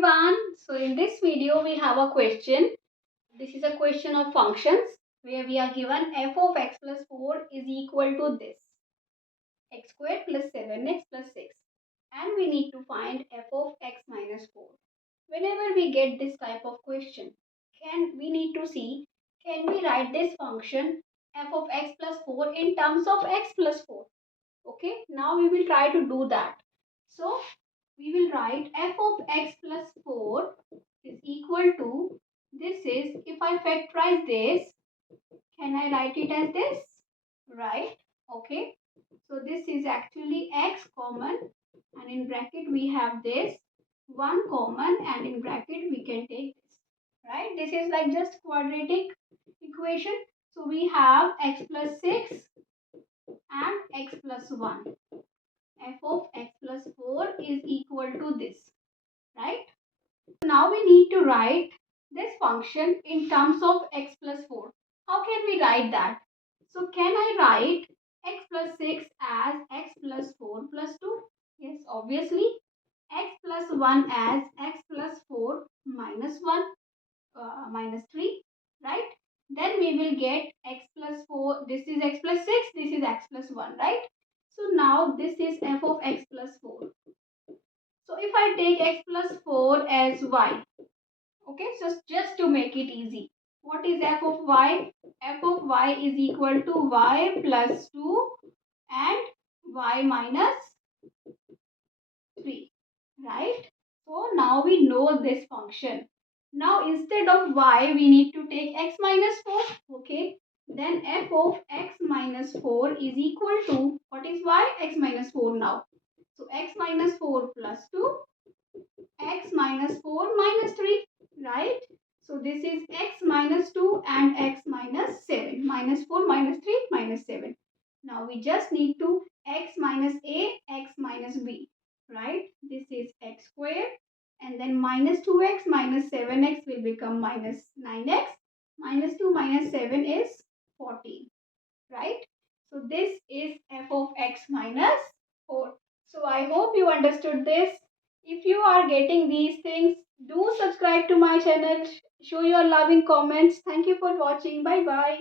everyone. So in this video we have a question. This is a question of functions where we are given f of x plus 4 is equal to this, x squared plus 7x plus 6, and we need to find f of x minus 4. Whenever we get this type of question, we need to see, can we write this function f of x plus 4 in terms of x plus 4? Okay, now we will try to do that. So we will write f of x plus 4 is equal to, this is, if I factorize this, can I write it as this? Right. Okay. So this is actually x common, and in bracket we have this 1 common, and in bracket we can take this. Right. This is like just quadratic equation. So we have x plus 6 and x plus 1. F of x plus 4 is equal to this, right? Now we need to write this function in terms of x plus 4. How can we write that? So can I write x plus 6 as x plus 4 plus 2? Yes, obviously. X plus 1 as x plus 4 minus 1 minus 3, right? Then we will get x plus 4, this is x plus 6, this is x plus 1, right? So now this is f of x plus 4. So if I take x plus 4 as y, okay, so just to make it easy, what is f of y? F of y is equal to y plus 2 and y minus 3, right? So now we know this function. Now instead of y, we need to take x minus 4, okay? Then f of x minus 4 is equal to, what is y? X minus 4 now. So x minus 4 plus 2, x minus 4 minus 3, right? So this is x minus 2 and x minus 7. Minus 4 minus 3 minus 7. Now we just need to x minus a, x minus b, right? This is x squared, and then minus 2x minus 7x will become minus 9x. Minus 2 minus 7 is 14, right? So this is f of x minus 4. So I hope you understood this. If you are getting these things, do subscribe to my channel. Show your loving comments. Thank you for watching. Bye bye.